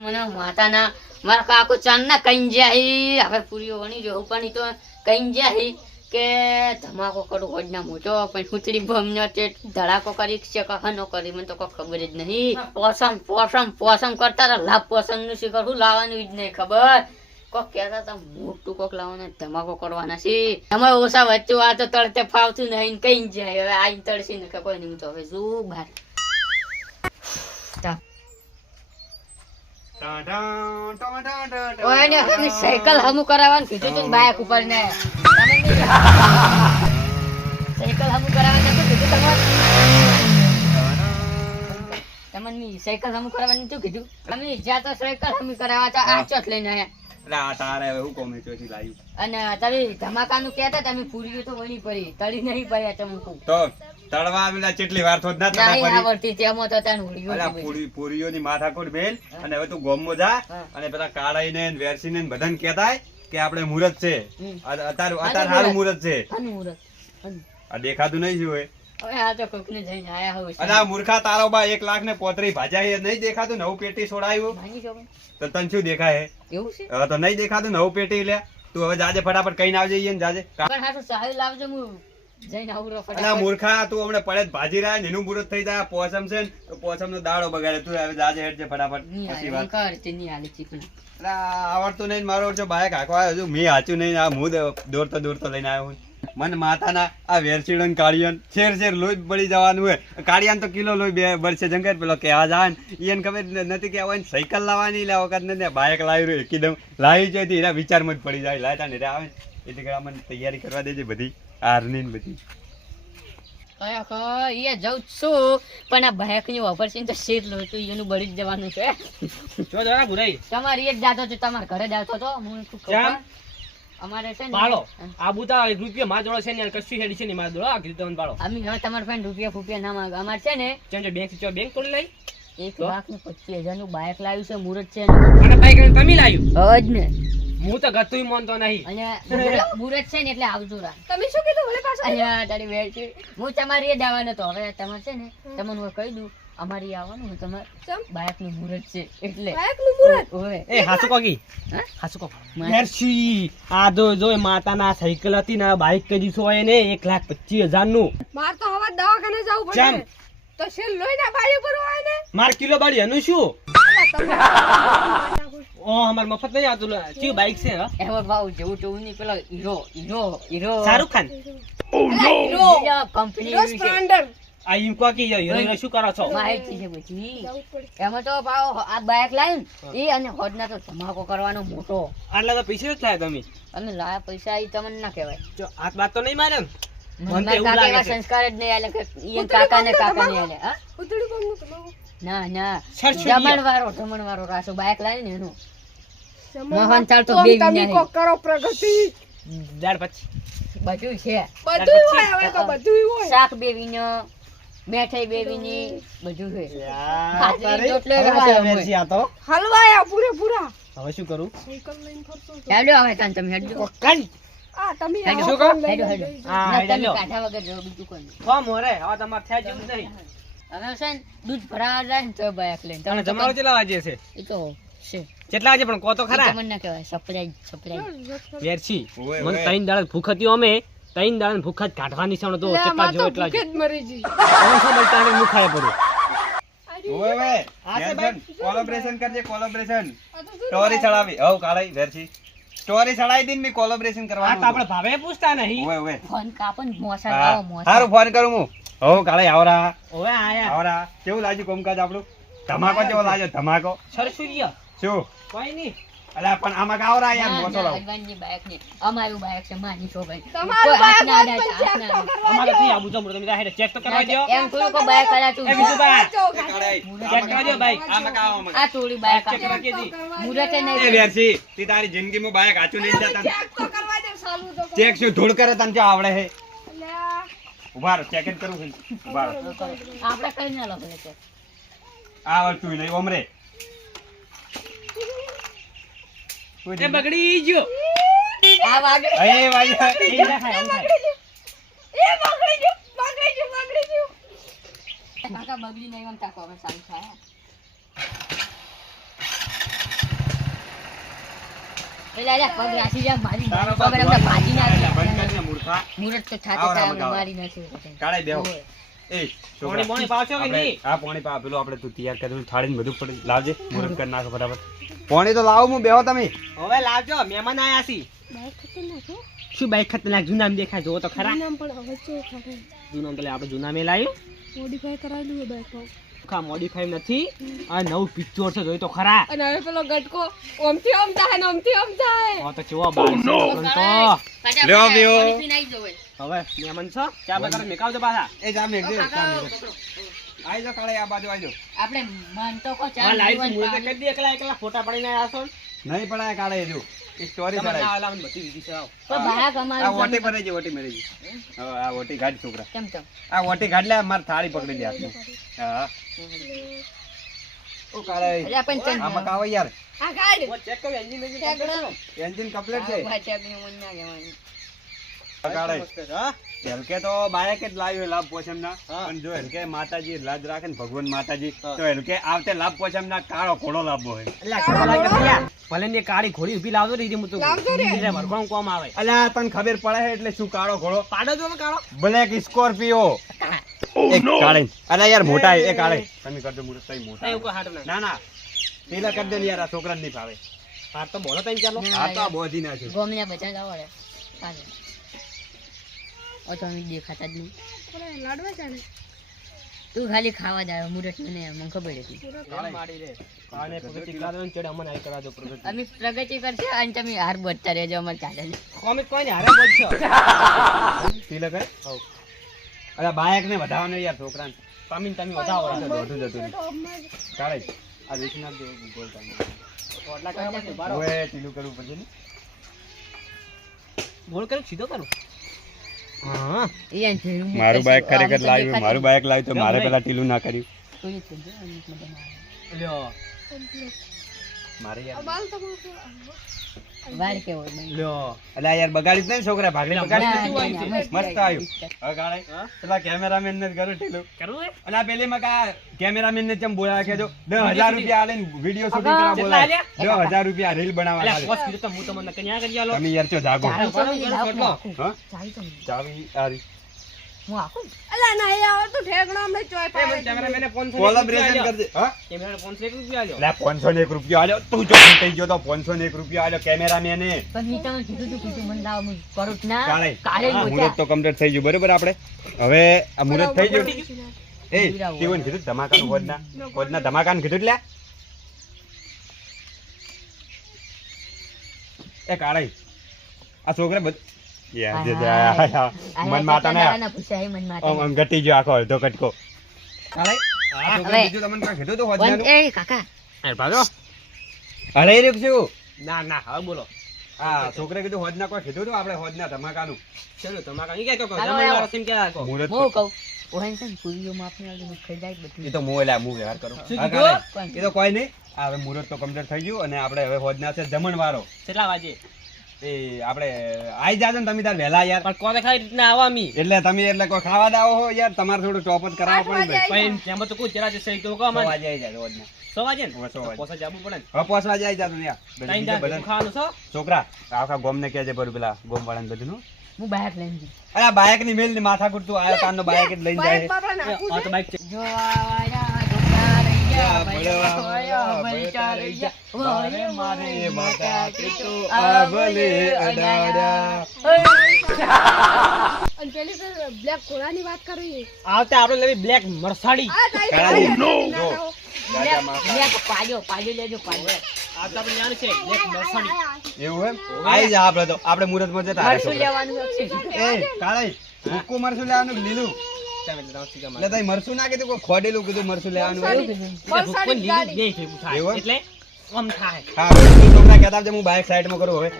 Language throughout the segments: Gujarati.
મને માતાના મારા કાકો ચાંદના કઈ જાય હવે પૂરીઓ વણી જો પણ ઈ તો કઈ જાય કે ધમાકો કરું હોડના મોટો પણ હુતરી ભમનો તે ધડાકો કરી છે કહાનો કરી મને તો કોઈ ખબર જ નહીં પોસમ કરતા લાભ પોસમ નું શિખર હું લાવવાનું જ નહીં ખબર કોક કહેતા હતા મોટું કોક લાવવાના ધમાકો કરવાના છે તમારે ઓછા વચ્ચે આ તો તળતે ફાવતું નહીં કઈ જાય હવે આઈ તળસી ને કોઈ નહીં તો હવે શું બહાર ઓયને હવે સાયકલ હમુ કરાવવાનું કીધું તું બાઇક ઉપર ને સાયકલ હમુ કરાવવાનું નતું કીધું તમને સાયકલ હમુ કરાવવાનું નતું કીધું અમે જ્યાં તો સાયકલ હમુ કરાવવા તો આ ચોથ લઈને આયા એટલે આ તારે હવે હું કોમે ચોથી લાવ્યું અને તમે ધમાકાનું કહેતા તમે પૂરી તો વળી પડી તળી નહીં પડ્યા તમે તો તળવા આવેલા કેટલી વાર થોડ ના તળા પડી આવડતી તેમાં તો તાન ઉડ્યું અલા પૂરીઓની માથાકોટ બેલ અને હવે તું ગોમમાં જા અને પેલા કાળાઈને ને વેરસીને બધાને કહેતાય કે આપણે મુહૂર્ત છે અત્યારે સારું મુહૂર્ત છે આ દેખાતું નહીં શું હવે આ તો કોકને જઈને આયા હોય અને આ મૂર્ખા તારો બા 1,35,000 ભાજ્યા નહીં દેખાતું નવું પેટી છોડાયું તો તને શું દેખાય એવું છે તો નહીં દેખાતું નવું પેટી લે તું હવે જાજે ફટાફટ કઈ આવજે ને જાજે પણ હારું સાહેબ લાવજો હું જઈને આવું ફટાફટ અલા મૂર્ખા તું હમણે પડે ભાજી રહ્યા એનું મુહૂર્ત થઈ જાય પોસમ છે ને તો પોસમ નો દાડો બગાડે તું હવે જાજે હેડ છે ફટાફટ પછી વાત કર તે ની આલે ચીકણા આવડતું નહીં મારો છો બાઈક હાંકવા હજુ મેં હાચું નહીં આ હું દોડતો લઈને આવ્યો હું મન માથાના આ વેરસીડન કાળિયન શેર લોહી બળી જવાનું હોય કાળિયાન તો કિલો લોહી બે બળશે જંગર પેલો કે આ જાય એને ખબર નથી કે આવે સાયકલ લાવવાની લે વખત નથી બાઈક લાવી રહ્યું એકદમ લાવી છે એના વિચારમાં જ પડી જાય લાયતા ને આવે એટલે કે મને તૈયારી કરવા દેજે બધી હારની ને બધી એ જઉં છું પણ આ બાઈક ની વાપર છે તો શેર લો તો એનું બળી જ જવાનું છે તમારી એક જાતો છે તમારા ઘરે જ આવતો તો હું અમારે છે ને પાડો આ બુતા રૂપિયા માં જોડો છે ને કશું હેડી છે ને માં જોડો આ કીધું તમને પાડો અમે હવે તમાર ફ્રેન્ડ રૂપિયા ના માંગ અમાર છે ને ચેન્જ બેંક તોડી લઈ 1,25,000 નું બાઇક લાવ્યું છે મુરત છે અને બાઈક તમે લાવ્યું જ ને હું તો ગતુંય માનતો નહીં અને મુરત છે ને એટલે આવજો રા તમે શું કીધું મને પાછા અહીંયા તારી વેટ છે હું તમારી જ આવવાનો તો હવે તમારે છે ને તમને હું કહી દઉં અમારી આવવાનું તમારે બાઇક નું મુરત છે એટલે બાઈક નું મુરત ઓય એ હાસુ કોકી હાસુ કો મેરસી આ જો માતાના સાયકલ હતી ને બાઈક કદી છો એને 1,25,000 નું માર તો હવે દવાખાને જવું પડે તો શેર લોહીના બાળી પર હોય ને માર કિલો બાળી એનું શું ઓ અમાર મફત નહીં આવતું ચી બાઈક છે હ એમાં ભાવ જેવું તેવું નહીં પેલો hero Shahrukh Khan company Splendor આ ઈમ કોકી હીરો શું કરો છો માહિતી છે બધી એમાં તો ભાવ આ બાઇક લાવ્યું એ અને હોદના તો ધમાકો કરવાનો મોટો આટલા તો પૈસા જ થાય તમે અમે લાયા પૈસા એ તમને ના કહેવાય જો હાથ બાત તો નહીં મારે ને મને તો એવું કાકા લાગે છે સંસ્કાર જ નહીં આલે કે ઈ કાકા ને આલે હા ઉતડી બોલનું તમારું ના સરસુડિયા. જમણવારો રાસો બાઇક લાવી ને એનું મોહન ચાલ તો બે તમે કોક કરો પ્રગતિ દાડ પછી બધું છે બધું હોય હવે તો બધું હોય શાક બેવીનો મેઠાઈ બેવીની બધું છે તારી રોટલો હવે રવાયો આ વેરસી આ તો હલવાયા પૂરેપૂરા હવે શું કરું સાયકલ લઈને ફરતો હેડો હવે કાન તમે હેડજો કઈ આ તમે હેડો શું કહો? હેડો હા, ના, હેડો તમે લ્યો. કાઢા વગર જો બીજું કોઈ નહીં. કોમ હોરે હવે તમાર થાય જેવું નહીં હવે છે ને દૂધ ભરાવા જાય ને તો બાઇક લઈને તમને જમાડો કેટલા વાગે છે એ તો છે કેટલા વાગે પણ કો તો એ ખરા તમને ના કહેવાય સરપ્રાઈઝ વેરસી ઓય, મને ઓય. 3 દાડા ભૂખ હતી અમે 3 દાડા ભૂખ જ કાઢવાની છે તો કેટલા જો એટલા ભૂખે જ મરી જી હવે શું બલતાને હું ખાય પડું ઓય વે આ છે ભાઈ. કોલેબોરેશન કરજે કોલેબોરેશન સ્ટોરી ચડાવી હવ કાળાઈ વેરસી સ્ટોરી ચડાવી દીન મે કોલેબોરેશન આ કરવાનું તો આપણે ભાવે પૂછતા નહીં ઓય ઓય ફોન કાપન મોસા હા, આવો મોસા હારું ફોન કરું હું હવ કાળાઈ આવરા ઓવે આયા કેવું લાગ્યું કોમકાજ આપણું ધમાકો કેવો લાગ્યો ધમાકો સરસુરિયા શું કોઈ નહીં અલા પણ આમાં આવરા યાર મોસો લાવ હસબન્ડની બાઇક ને અમારું બાઇક છે માની છો ભાઈ તમારું કોઈ હાથ ના બાઈક અડાડે, હાથ ના અડાડે. અમારે થી આબુ જમરો તમે હેડે ચેક તો કરવા દો એમ થોડું કોઈ બાઇક અડાડે તું એ બીજું ભાઈ કાળાઈ ચેક કરવા દો ભાઈ આમાં કા આમાં આ થોડી બાઇક ચેક કરવા કે દી મુરતે એ નહીં વેરસી તી તારી જિંદગીમાં બાઈક આચું નહીં જતા ચેક તો કરવા દે સાલું તો ચેક શું ધૂળ કરે તને જો આવડે હે અલ્યા ઉભા રહો ચેક જ કરું છું ઉભા રહો આપણે કઈ ના લખે છે આવડતું નહીં ઓમરે એ બગડી ગયો આ વાગે એ ભાઈ એ ના ખાય આમ ખાય એ બગડી ગયું કાકા બગડી નહીં એમ તાકો હવે સારું થાય પેલા અલ્યા પગ રાસી જા મારી તારો પગ બાપ એમને ભાજી નાખી. બંધ કરીને મૂર્ખા. મુરત તો થાતો આવરા થાય મગાવરા. મારી નાખી. કાળે બેહો. ઓય. એ પોણી પોણી પાવશો કે આપણે- નહીં? હા પોણી પા પેલું આપણે તું તૈયાર કરી થાળી બધું પડી લાવજે મુહૂર્ત કરી નાખો ફટાફટ પોણી તો લાવો હું બેહો તમે હવે લાવજો મહેમાન આયા છી શું બાઈક ખતરનાક જૂનામ દેખાય જોવો તો ખરા નામ પણ હવે શું ખબર જૂનામ તો લે આપણે જૂના મેં લાવ્યું મોડિફાઈ કરાવેલું છે બાઈક ખા મોડિફાઈ નથી આ નવું પિક્ચર છે જોઈ તો ખરા અને હવે પેલો ગટકો ઓમથી ઓમ થાય ને ઓમથી ઓમ થાય હા તો કેવો બાઈક છે ફટાફટ લ્યો, લ્યો. પાણી પીને આઈ જાઓ. હવે મહેમાન છો ચા બગાડ મેકાવ દો પાછા એ જા મેં ઓ કાકા, પકડો. આઈ જાઓ કાળે આ બાજુ આઈ જાઓ આપણે માનતો કો ચા હા લાઈટ પીવાનું મુરત પાણી. કરી દે એકલા એકલા ફોટા પડીને આયા છો નહીં પણ આ કાળે જો એક સ્ટોરી તમે ચડાઈ ના લાવન બધી દીધી છે આવો પણ બાળક આ અમારું ઓટી ભરાઈ ગઈ ઓટી મરી ગઈ હવે આ ઓટી ગાડી છોકરા કેમ તેમ. આ ઓટી ગાડી લે માર થાળી પકડી દે હાથમાં હા ઓ કાળે અલ્યા પણ ચંદ. આમાં કાવો યાર આ ગાડ ઓ ચેક કરો એન્જિન મેજિન એન્જિન કમ્પ્લીટ છે આ ભાચકની મન ના કહેવાનું. આ કાળે હા હલકે તો બાયક જ લાવ્યો લાભ પોચમના હા. પણ જો હલકે માતાજી લાજ રાખે ને ભગવાન માતાજી હા. તો હલકે આવતે લાભ પોચમના કાળો ઘોડો લાવવો હોય અલ્યા ખોલા કે પેલા ભલે ને કાળી ઘોડી ઊભી લાવજો ને હું તો લાવજો રે. બીજે વરઘોડું કોમ આવે અલ્યા તને ખબર પડે છે એટલે શું કાળો ઘોડો પાડો જો ને કાળો બ્લેક સ્કોર્પિયો એક કાળે અલા યાર મોટા એ કાળે તમે કરજો મુરત તઈ મોટા એવું કોઈ હાટ ના ના પેલા કરી દે ને યાર આ છોકરાને નહીં ફાવે હા તો બોલો તઈ ચાલો ના, આ તો આ યાર. બોધી ના છે ગોમના બધા લાવો રે. ચાલે. ઓ તો અમે દેખાતા જ નહીં. લાડવા છે ને તું ખાલી ખાવા જાય મુરત મને મને ખબર હતી. એમ માડી રે કાને પ્રગતિ કરાવો ને ચડે અમને આઈ કરાવજો પ્રગતિ અમે પ્રગતિ કરશે અને તમે હાર બધતા રહેજો અમારે ચાલે છે. કોમે કોઈ ને હારે બોલશો પેલા કરે અલા બાયક ને વધાવવાનો યાર છોકરાને પામીન તમે વધાવો આ તો દોઢું જતું રહ્યું. કાળે આ વેચી નાખજો બોલતા નહીં. ઓટલા કરવા માટે બારો ઓએ ટીલું કરવું પડશે ને બોલ કરે સીધો કરું હા એ આને ભેળું મૂક મારું કરશે. બાઇક અમે ખરેખર તો લાવ્યું દેખાતા મારું બાઇક લાવ્યું તો મારે કેમ પેલા ટીલું ના કર્યું કોઈ જ કરજો, અમે જ બધા મારે. લ્યો મારે યાર બાલ તમારો વાર કેવો હોય મને. લ્યો અલા યાર બગાડી જ નહીં છોકરા ભાગલી ના, બગાડી ના, જ ના, નહીં. મસ્ત મસ્ત આવ્યું. આવ્યું હવે કાળે હા પેલા કેમેરામેન ને જ કરું ટીલું કરવું હે અલા પેલી માં કા કેમેરામેન ને ચમ બોલાવે કે જો 10,000 રૂપિયા આલે વિડિયો શૂટિંગ કરવા કેટલા બોલાવે આલ્યા? 10,000 રૂપિયા રીલ બનાવવા અલ્યા આલે. પોસ કીધું તો હું તમને કન્યા કરી આલો તમે યાર ચો જાગો ચાવી તો નહીં, લાવો, હું હા? આખું. હા ચાવી તો નહીં. ચાવી આરી હું આખું. અલા ના એ આવે તો ઠેકડો અમને ચોય એ મને પાડે કેમેરામેને 500 કોલેબરેશન કરજે હા કેમેરાને 500 રૂપિયા આલ્યો લે 501 રૂપિયા આલ્યો તું જો થઈ ગયો તો 501 રૂપિયા આલ્યો કેમેરામેને પણ મેં તમને કીધું મને લાવો, હું કરું જ ના. કાળે કાલે જ મુહૂર્ત મોટા. તો કમ્પ્લીટ થઈ ગયું બરોબર આપણે હવે આ મુહૂર્ત થઈ ગયું એ બરાબર. કેવું કીધું ધમાકાનું હોદના ધમાકાનું કીધું લે એ કાળે આ છોકરા બધ યાર જે મન માતા ને દાદાના પૂછ્યા, એ મન માતા. આમ ઘટી ગયો આખો અડધો કટકો કાળે આ છોકરા હવે. બીજું તમને કાંઈ કીધું તો પણ હોદનાનું એ કાકા એ ભાગો હળે રહ્યું છું ના ના હવે બોલો આ છોકરે કીધું હોદના કોઈ કીધું તો આપણે હોદના ધમાકાનું ચલો તમાકા ઈ કહેતો હાલો, જમણવાર આવો. સિમ કે આકો મુહૂર્ત હું કહું ઓહન છે ને પૂરીઓમાં આપણે આજે હું ખાઈ જાય બધું. એ તો હું એટલે હું વ્યવહાર કરું શું હા, કીધું? કાળે. એ તો કોઈ નહીં આ હવે મુહૂર્ત તો કમ્પ્લીટ થઈ ગયું અને આપણે હવે હોદના છે જમણવારો કેટલા વાગે એ આપણે આઈ જાજો ને તમે તાર વહેલા યાર પણ કોને ખાઈ રીતના આવામી એટલે તમે એટલે કોઈ ખાવા દાવો હો યાર તમારે થોડું ટોપ જ કરાવવું પડે ને ભાઈ. પણ તેમાં તો કોઈ જરા જશે તો કહો 6 મને વાગે આઈ જાજો હોદના. 6 વાગે ને હવે 6 વાગે. પોસા જાવું પડે ને હવે 5 વાગે આઈ જાજો ને યાર ટાઈમ બીજા ટાઈમ બધા ખાવાનું છો છોકરા આખા ગોમને કહેજે પર પેલા ગોમ વાળાને બધું નું હું બહાર લઈને જઈશ. અરે આ બાઇક ની મેલ ની માથા કુટતું આયો તારનો બાઇક જ લઈને જાય બાઈક બાપા નાખું આ તો બાઈક છે જો આયા ઢોકળા રહી ગયા, ભળવા ભળવા ભળતા રહી ગયા. વારે મારે માતા કીધું આ આ ભલે અડાડા. અને પેલી બ્લેક ઘોડાની વાત કરી આવતે આપણે લેવી બ્લેક મરસાડી આ તારી કાળાજી, ના, જો. ના, દાદા માથા. પાડ્યો લેજો પાડ્યો. આ તો આપણે જાણ છે બ્લેક મરસાડી એવું એમ આઈ જા આપણે તો આપણે મુહૂર્ત માં જતા મરસું લેવાનું છે. એ કાળાઈ ભૂક્કું મરસું લેવાનું કે લીલું ચાલ એટલે રાઉન્ડ સીધા એટલે તઈ મરસું ના કીધું કોઈ ખોડેલું કીધું મરસું લેવાનું હોય. એટલે કોઈ લીલું બે ભેગું થાય એવું? એટલે આમ થાય હા હવે તું છોકરા કહેતા આવજે હું બાઇક સાઈડમાં કરું હવે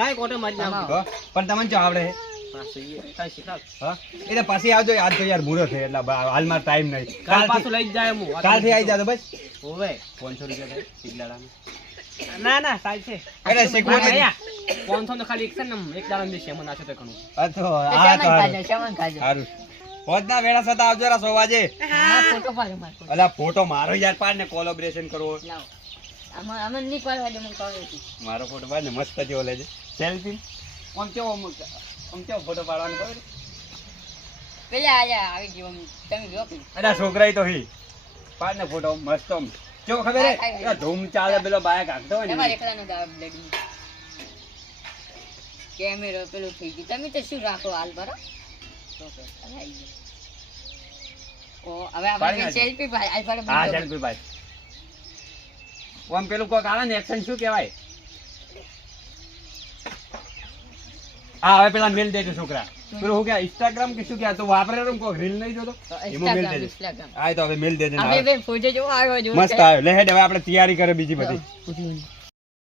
લાય કોટો મારી નામ હા, પણ તમને ચો આવડે હે? હા સહી તાઈ શીખાવ હા એટલે પછી આવજો આજ તો યાર મુહૂર્ત છે એટલે હાલમાં ટાઈમ નહીં કાલ પાછું લઈ જ જાય હું કાલથી આવી જાજો બસ હોવે 500 રૂપિયા થાય શીખલાડામાં. ના ના સાહેબ છે અરે શીખવું ના, નથી. અહીંયા 500 તો ખાલી એક છે ને એક દાડો ની શેમન નાખો તો ઘણું આ તો તો આ શેમાં તો ખાજો, શેમાં ખાજો? સારું હોજના વેળા થતા આવજો રા 6 વાગે મારો ફોટો પાડો, મારો ફોટો. અલા ફોટો મારો યાર પાડ ને કોલેબોરેશન કરવો લાવો. અમે નહીં પાડવા દે મને કહે છે મારો ફોટો પાડ ને મસ્ત જેવો લેજે સેલ્ફી આમ કેવો ફોટો પાડવાનો ખબર છે? પેલા આયા આવી ગયો આમ. તમે જો પેલું. અરે આ છોકરાએ તો હી પાડ ને ફોટો મસ્ત આમ કેવો ખબર હે આ ધૂમ ચાલે પેલો બાઈક હાંકતો હોય એમાં ને એકલાનો દાબ લડી કેમેરો પેલું થઈ ગયું તમે તો શું રાખો હાલ બરો ઓ હવે પાડી આપણે નાખજો. સેલ્ફી ભાઈ આ પાડે હા સેલ્ફી ભાઈ આમ પેલું કોક આવે ને એક્શન શું કહેવાય હા હવે પેલા મેલ દેજો છોકરા પેલું હું કે ઇન્સ્ટાગ્રામ કે શું કે તું વાપરે તો કોક રીલ નહીં જોતો એમાં મેલ દેજો Instagram. હા તો હવે મેલ દેજો ને હવે બે ફોટો જો આવ્યો જો મસ્ત આવ્યો લે હેડ હવે આપણે તૈયારી કરે બીજી બધી પૂછી